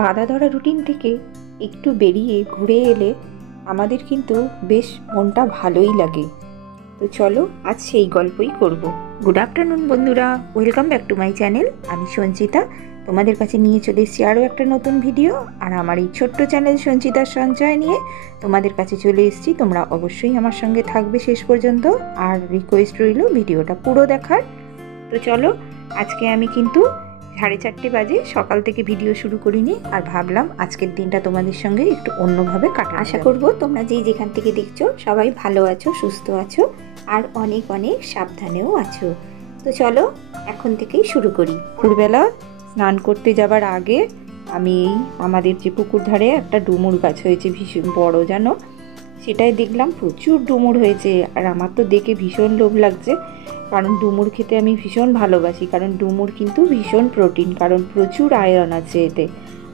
বাঁধা ধরা রুটিন থেকে একটু বেরিয়ে ঘুরে এলে আমাদের কিন্তু বেশ মনটা ভালোই লাগে। তো চলো আজ সেই গল্পই করব। গুড আফটারনুন বন্ধুরা, welcome back to my channel. আমি সঞ্চিতা তোমাদের কাছে নিয়ে চলে এসেছি আরও একটা নতুন ভিডিও। আর আমার এই ছোট্ট চ্যানেল সঞ্চিতার সঞ্চয় নিয়ে তোমাদের কাছে চলে এসেছি। তোমরা অবশ্যই আমার সঙ্গে থাকবে শেষ পর্যন্ত, আর রিকোয়েস্ট রইল ভিডিওটা পুরো দেখার। তো চলো, আজকে আমি কিন্তু 4:30 বাজে, সকাল থেকে ভিডিও শুরু করিনি, আর ভাবলাম আজকের দিনটা তোমাদের সঙ্গে একটু অন্যভাবে কাটা। আশা করব তোমরা যেখান থেকে দেখছো সবাই ভালো আছো, সুস্থ আছো, আর অনেক অনেক সাবধানেও আছো। তো চলো এখন থেকেই শুরু করি। দুপুরবেলা স্নান করতে যাবার আগে আমি আমাদের যে পুকুর ধারে একটা ডুমুর গাছ হয়েছে, ভীষণ বড় জানো, সেটাই দেখলাম প্রচুর ডুমুর হয়েছে। আর আমার তো দেখে ভীষণ লোভ লাগছে, কারণ ডুমুর খেতে আমি ভীষণ ভালোবাসি। কারণ ডুমুর কিন্তু ভীষণ প্রোটিন, কারণ প্রচুর আয়রন আছে এতে।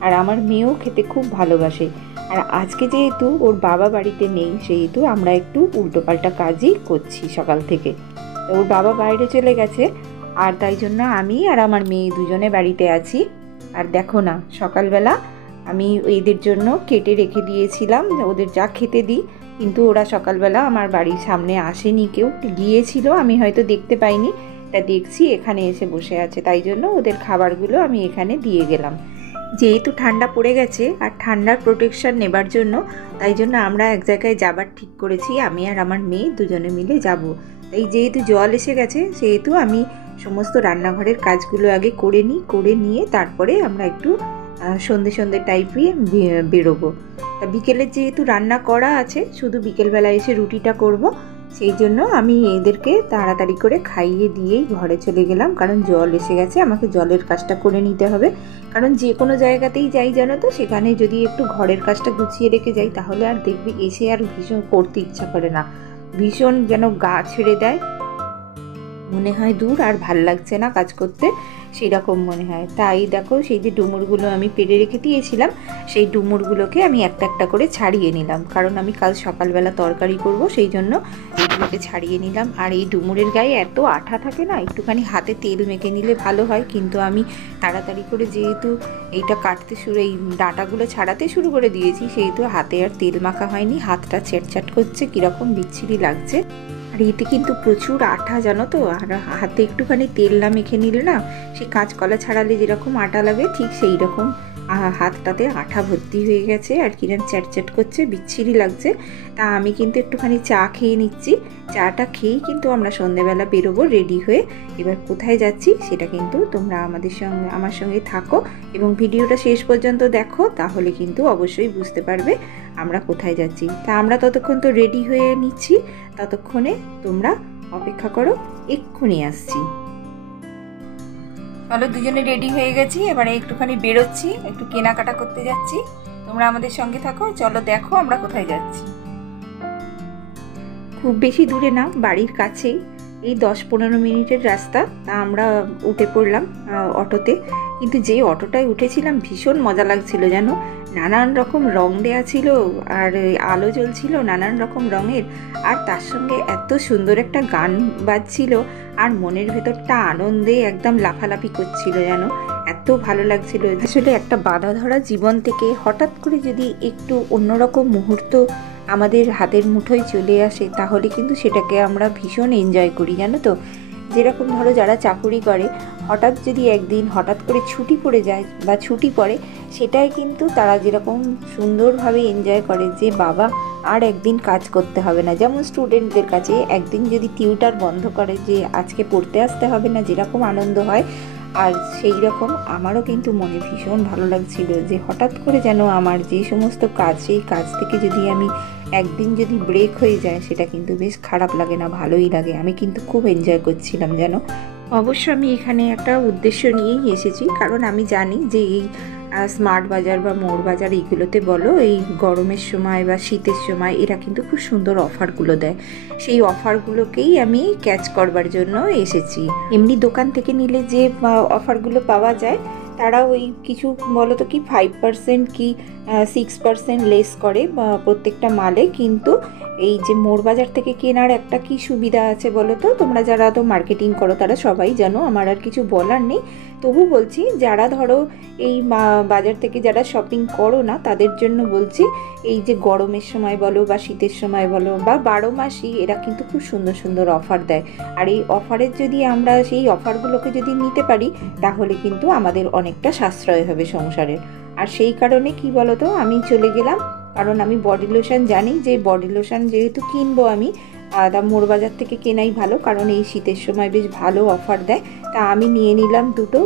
আর আমার মেয়েও খেতে খুব ভালোবাসে। আর আজকে যেহেতু ওর বাবা বাড়িতে নেই, সেহেতু আমরা একটু উল্টোপাল্টা কাজই করছি সকাল থেকে। তো ওর বাবা বাইরে চলে গেছে, আর তাই জন্য আমি আর আমার মেয়ে দুজনে বাড়িতে আছি। আর দেখো না, সকালবেলা আমি এদের জন্য কেটে রেখে দিয়েছিলাম, ওদের যা খেতে দিই, কিন্তু ওরা সকালবেলা আমার বাড়ির সামনে আসেনি, কেউ গিয়েছিল, আমি হয়তো দেখতে পাইনি। তা দেখছি এখানে এসে বসে আছে, তাই জন্য ওদের খাবারগুলো আমি এখানে দিয়ে গেলাম। যেহেতু ঠান্ডা পড়ে গেছে, আর ঠান্ডার প্রোটেকশন নেবার জন্য তাই জন্য আমরা এক জায়গায় যাবার ঠিক করেছি, আমি আর আমার মেয়ে দুজনে মিলে যাব। তাই যেহেতু জল এসে গেছে, সেহেতু আমি সমস্ত রান্নাঘরের কাজগুলো আগে করে নিয়ে তারপরে আমরা একটু সন্ধে টাইপই বেরোবো। তা বিকেলের যেহেতু রান্না করা আছে, শুধু বিকেলবেলা এসে রুটিটা করব, সেই জন্য আমি এদেরকে তাড়াতাড়ি করে খাইয়ে দিয়েই ঘরে চলে গেলাম। কারণ জল এসে গেছে, আমাকে জলের কাজটা করে নিতে হবে। কারণ যে কোনো জায়গাতেই যাই জানো তো, সেখানে যদি একটু ঘরের কাজটা গুছিয়ে রেখে যাই, তাহলে আর দেখবি এসে আর ভীষণ করতে ইচ্ছা করে না, ভীষণ যেন গা ছেড়ে দেয়, মনে হয় দূর আর ভাল লাগছে না কাজ করতে, সেই রকম মনে হয়। তাই দেখো, সেই যে ডুমুরগুলো আমি পেড়ে রেখে দিয়েছিলাম, সেই ডুমুরগুলোকে আমি একটা একটা করে ছাড়িয়ে নিলাম। কারণ আমি কাল সকালবেলা তরকারি করব, সেই জন্য এইগুলোকে ছাড়িয়ে নিলাম। আর এই ডুমুরের গায়ে এত আঠা থাকে না, একটুখানি হাতে তেল মেখে নিলে ভালো হয়। কিন্তু আমি তাড়াতাড়ি করে যেহেতু এইটা এই ডাঁটাগুলো ছাড়াতে শুরু করে দিয়েছি, সেহেতু হাতে আর তেল মাখা হয়নি, হাতটা ছেটছাট করছে, কীরকম বিচ্ছিরি লাগছে। আর এতে কিন্তু প্রচুর আঠা জানো তো, আর হাতে একটুখানি তেল না মেখে নিলে না, সেই কাঁচকলা ছাড়ালে যেরকম আটা লাগে, ঠিক সেই রকম হাতটাতে আঠা ভর্তি হয়ে গেছে, আর কিরম চ্যাটচ্যাট করছে, বিচ্ছিরি লাগছে। তা আমি কিন্তু একটুখানি চা খেয়ে নিচ্ছি। চাটা খেয়েই কিন্তু আমরা সন্ধেবেলা বেরোবো রেডি হয়ে। এবার কোথায় যাচ্ছি সেটা কিন্তু তোমরা আমার সঙ্গে থাকো এবং ভিডিওটা শেষ পর্যন্ত দেখো, তাহলে কিন্তু অবশ্যই বুঝতে পারবে আমরা কোথায় যাচ্ছি। তা আমরা ততক্ষণ তো রেডি হয়ে নিচ্ছি, ততক্ষণে তোমরা অপেক্ষা করো, এক্ষুনি আসছি। চলো, দুজনে রেডি হয়ে গেছি, এবারে একটুখানি বেরোচ্ছি, একটু কেনাকাটা করতে যাচ্ছি। তোমরা আমাদের সঙ্গে থাকো, চলো দেখো আমরা কোথায় যাচ্ছি। খুব বেশি দূরে না, বাড়ির কাছেই, এই 10-15 মিনিটের রাস্তা। তা আমরা উঠে পড়লাম অটোতে। কিন্তু যে অটোটায় উঠেছিলাম ভীষণ মজা লাগছিল জানো, নানান রকম রং দেয়া ছিল, আর আলো জ্বলছিল নানান রকম রঙের, আর তার সঙ্গে এত সুন্দর একটা গান বাজছিল, আর মনের ভেতরটা আনন্দে একদম লাফালাফি করছিল জানো, এত ভালো লাগছিল। আসলে একটা বাঁধা ধরা জীবন থেকে হঠাৎ করে যদি একটু অন্যরকম মুহূর্ত আমাদের হাতের মুঠোয় চলে আসে, তাহলে কিন্তু সেটাকে আমরা ভীষণ এনজয় করি জানো তো। যেরকম ধরো যারা চাকুরি করে, হঠাৎ যদি একদিন হঠাৎ করে ছুটি পড়ে যায় বা ছুটি পড়ে, সেটাই কিন্তু তারা যেরকম সুন্দরভাবে এনজয় করে, যে বাবা আর একদিন কাজ করতে হবে না। যেমন স্টুডেন্টদের কাছে একদিন যদি টিউটার বন্ধ করে, যে আজকে পড়তে আসতে হবে না, যেরকম আনন্দ হয়, আর সেই রকম আমারও কিন্তু মনে ভীষণ ভালো লাগছিল, যে হঠাৎ করে যেন আমার যে সমস্ত কাজ, সেই কাজ থেকে যদি আমি একদিন যদি ব্রেক হয়ে যায়, সেটা কিন্তু বেশ খারাপ লাগে না, ভালোই লাগে। আমি কিন্তু খুব এনজয় করছিলাম জানো। অবশ্য আমি এখানে একটা উদ্দেশ্য নিয়েই এসেছি, কারণ আমি জানি যে এই স্মার্ট বাজার বা মোড় বাজার এইগুলোতে বলো, এই গরমের সময় বা শীতের সময় এরা কিন্তু খুব সুন্দর অফারগুলো দেয়। সেই অফারগুলোকেই আমি ক্যাচ করবার জন্য এসেছি। এমনি দোকান থেকে নিলে যে অফারগুলো পাওয়া যায়, তারা ওই কিছু বলো তো কি 5% কি 6% লেস করে প্রত্যেকটা মালে, কিন্তু এই যে মোড় বাজার থেকে কেনার একটা কি সুবিধা আছে বলো তো, তোমরা যারা তো মার্কেটিং করো তারা সবাই জানো, আমার আর কিছু বলার নেই। তবু বলছি, যারা ধরো এই বাজার থেকে যারা শপিং করো না তাদের জন্য বলছি, এই যে গরমের সময় বলো বা শীতের সময় বলো বা 12 মাসই এরা কিন্তু খুব সুন্দর সুন্দর অফার দেয়। আর এই অফারের যদি আমরা সেই অফারগুলোকে যদি নিতে পারি তাহলে কিন্তু আমাদের অনেকটা সাশ্রয় হবে সংসারের। আর সেই কারণে কি বলো তো, আমি চলে গেলাম, কারণ আমি বডি লোশন জানি যে বডি লোশন যেহেতু কিনবো আমি, মোড় বাজার থেকে কেনাই ভালো, কারণ এই শীতের সময় বেশ ভালো অফার দেয়। তা আমি নিয়ে নিলাম দুটো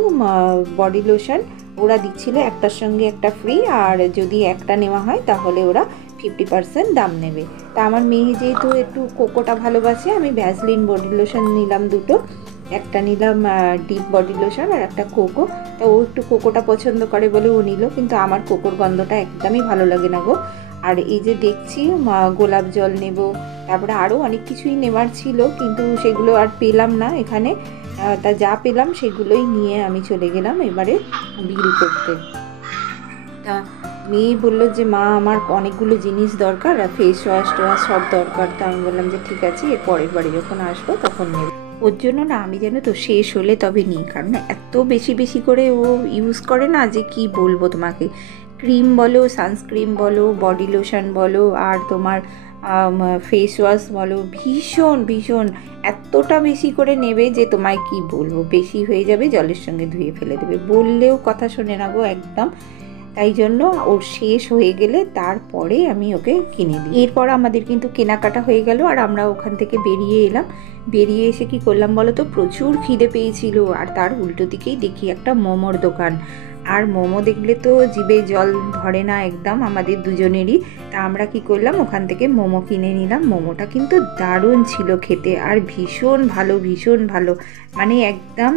বডি লোশন। ওরা দিচ্ছিল একটার সঙ্গে একটা ফ্রি, আর যদি একটা নেওয়া হয় তাহলে ওরা 50% দাম নেবে। তা আমার মেয়ে যেহেতু একটু কোকোটা ভালোবাসে, আমি ভ্যাসলিন বডি লোশন নিলাম দুটো, একটা নিলাম ডিপ বডি লোশন আর একটা কোকো। তা ও একটু কোকোটা পছন্দ করে বলে ও নিল, কিন্তু আমার কোকোর গন্ধটা একদমই ভালো লাগে না গো। আর এই যে দেখছি গোলাপ জল নেব, তারপরে আরও অনেক কিছুই নেওয়ার ছিল কিন্তু সেগুলো আর পেলাম না এখানে। তা যা পেলাম সেগুলোই নিয়ে আমি চলে গেলাম এবারে বিল করতে। তা মেয়ে বললো যে মা আমার অনেকগুলো জিনিস দরকার, ফেস ওয়াশ টোয়াশ সব দরকার। তা আমি বললাম যে ঠিক আছে, এর পরের বাড়ি যখন আসবো তখন নেব। ওর জন্য না আমি জানো তো শেষ হলে তবে নিই, কারণ এত বেশি বেশি করে ও ইউজ করে না যে কি বলবো তোমাকে। ক্রিম বলো, সানস্ক্রিন বলো, বডি লোশন বলো, আর তোমার ফেস ওয়াশ বলো, ভীষণ ভীষণ এতটা বেশি করে নেবে যে তোমায় কি বলবো, বেশি হয়ে যাবে জলের সঙ্গে ধুয়ে ফেলে দেবে, বললেও কথা শোনে না গো একদম। তাই জন্য ওর শেষ হয়ে গেলে তারপরে আমি ওকে কিনে দিই। এরপর আমাদের কিন্তু কেনাকাটা হয়ে গেল আর আমরা ওখান থেকে বেরিয়ে এলাম। বেরিয়ে এসে কি করলাম বলো তো, প্রচুর খিদে পেয়েছিল, আর তার উল্টো দিকেই দেখি একটা মোমোর দোকান। আর মোমো দেখলে তো জিভে জল ধরে না একদম আমাদের দুজনেরই। তা আমরা কি করলাম, ওখান থেকে মোমো কিনে নিলাম। মোমোটা কিন্তু দারুণ ছিল খেতে, আর ভীষণ ভালো ভীষণ ভালো, মানে একদম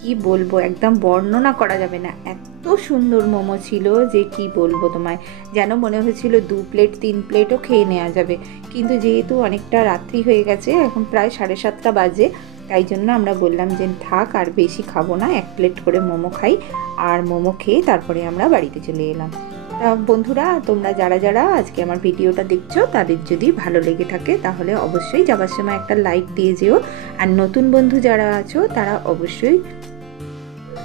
কি বলবো, একদম বর্ণনা করা যাবে না, এত সুন্দর মোমো ছিল যে কি বলবো তোমায়। যেন মনে হয়েছিল 2 প্লেট 3 প্লেটও খেয়ে নেওয়া যাবে। কিন্তু যেহেতু অনেকটা রাত্রি হয়ে গেছে, এখন প্রায় 7:30 বাজে, তাই জন্য আমরা বললাম যে থাক আর বেশি খাবো না, 1 প্লেট করে মোমো খাই। আর মোমো খেয়ে তারপরে আমরা বাড়িতে চলে এলাম। তা বন্ধুরা, তোমরা যারা যারা আজকে আমার ভিডিওটা দেখছো তাদের যদি ভালো লেগে থাকে তাহলে অবশ্যই যাবার সময় একটা লাইক দিয়ে যেও। আর নতুন বন্ধু যারা আছো তারা অবশ্যই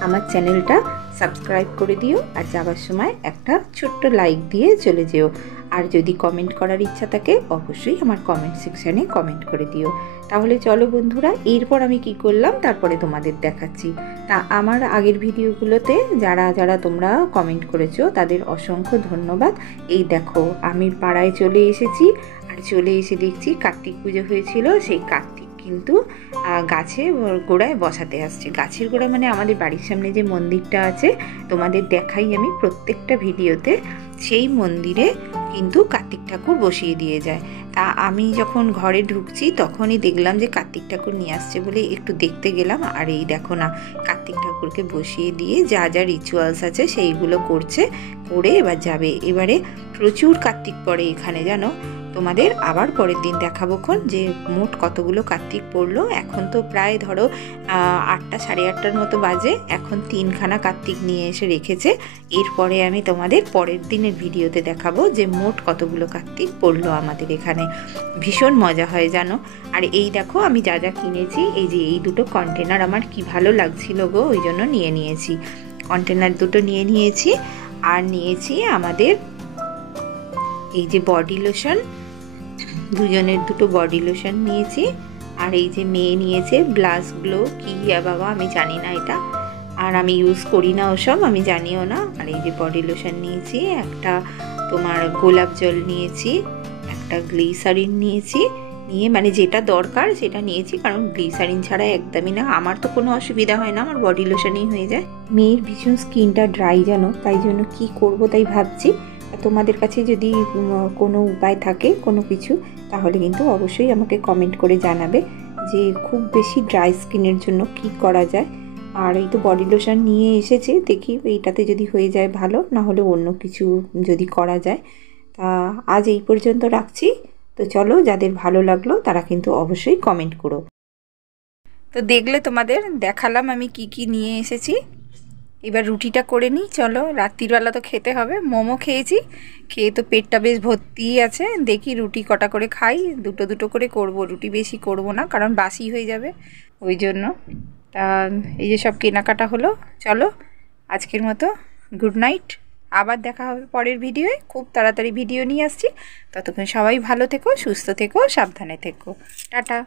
আমার চ্যানেলটা সাবস্ক্রাইব করে দিও, আর যাবার সময় একটা ছোট্ট লাইক দিয়ে চলে যেও। আর যদি কমেন্ট করার ইচ্ছা থাকে অবশ্যই আমার কমেন্ট সেকশানে কমেন্ট করে দিও। তাহলে চলো বন্ধুরা, এরপর আমি কি করলাম তারপরে তোমাদের দেখাচ্ছি। তা আমার আগের ভিডিওগুলোতে যারা যারা তোমরা কমেন্ট করেছো তাদের অসংখ্য ধন্যবাদ। এই দেখো আমি পাড়ায় চলে এসেছি, আর চলে এসে দেখছি কার্তিক পুজো হয়েছিল, সেই কার্তিক কিন্তু গাছে গোড়ায় বসাতে আসছে। গাছের গোড়া মানে আমাদের বাড়ির সামনে যে মন্দিরটা আছে, তোমাদের দেখাই আমি প্রত্যেকটা ভিডিওতে, সেই মন্দিরে কিন্তু কার্তিক ঠাকুর বসিয়ে দিয়ে যায়। তা আমি যখন ঘরে ঢুকছি তখনই দেখলাম যে কার্তিক ঠাকুর নিয়ে আসছে বলে একটু দেখতে গেলাম। আর এই দেখো না, কার্তিক ঠাকুরকে বসিয়ে দিয়ে যা যা রিচুয়ালস আছে সেইগুলো করছে, করে এবার যাবে। এবারে প্রচুর কার্তিক পড়ে এখানে জানো, তোমাদের আবার পরের দিন দেখাবোক্ষণ যে মোট কতগুলো কার্তিক পড়লো। এখন তো প্রায় ধরো 8টা 8:30 মতো বাজে, এখন 3খানা কার্তিক নিয়ে এসে রেখেছে। এরপরে আমি তোমাদের পরের দিনের ভিডিওতে দেখাবো যে মোট কতগুলো কার্তিক পড়লো আমাদের এখানে। ভীষণ মজা হয় জানো। আর এই দেখো আমি যা যা কিনেছি, এই যে এই দুটো কন্টেনার আমার কি ভালো লাগছিল গো, ওই জন্য নিয়ে নিয়েছি। কন্টেনার দুটো নিয়ে নিয়েছি, আর নিয়েছি আমাদের এই যে বডি লোশন, দুজনের দুটো বডি লোশন নিয়েছি। আর এই যে মেয়ে নিয়েছে ব্লাশ গ্লো, কি বাবা আমি জানি না এটা, আর আমি ইউজ করি না ওসব, আমি জানিও না। আর এই যে বডি লোশন নিয়েছি, একটা তোমার গোলাপ জল নিয়েছি, একটা গ্লিসারিন নিয়েছি, নিয়ে মানে যেটা দরকার সেটা নিয়েছি, কারণ গ্লিসারিন ছাড়া একদমই না, আমার তো কোনো অসুবিধা হয় না, আমার বডি লোশনই হয়ে যায়। মেয়ের ভীষণ স্কিনটা ড্রাই জানো, তাই জন্য কি করব তাই ভাবছি। তোমাদের কাছে যদি কোনো উপায় থাকে কোনো কিছু, তাহলে কিন্তু অবশ্যই আমাকে কমেন্ট করে জানাবে যে খুব বেশি ড্রাই স্কিনের জন্য কি করা যায়। আর এই তো বডি লোশন নিয়ে এসেছি, দেখি এইটাতে যদি হয়ে যায় ভালো, না হলে অন্য কিছু যদি করা যায়। তা আজ এই পর্যন্ত রাখছি। তো চলো, যাদের ভালো লাগলো তারা কিন্তু অবশ্যই কমেন্ট করো। তো দেখলে তোমাদের দেখালাম আমি কি কি নিয়ে এসেছি। এবার রুটিটা করে নিই। চলো, রাত্রিবেলা তো খেতে হবে। মোমো খেয়েছি, খেয়ে তো পেটটা বেশ ভর্তিই আছে। দেখি রুটি কটা করে খাই, দুটো দুটো করে করব, রুটি বেশি করব না কারণ বাসি হয়ে যাবে ওই জন্য। তা এই যে সব কেনাকাটা হলো। চলো আজকের মতো গুড নাইট, আবার দেখা হবে পরের ভিডিওয়ে। খুব তাড়াতাড়ি ভিডিও নিয়ে আসছি। ততক্ষণ সবাই ভালো থেকো, সুস্থ থেকো, সাবধানে থেকো। টাটা।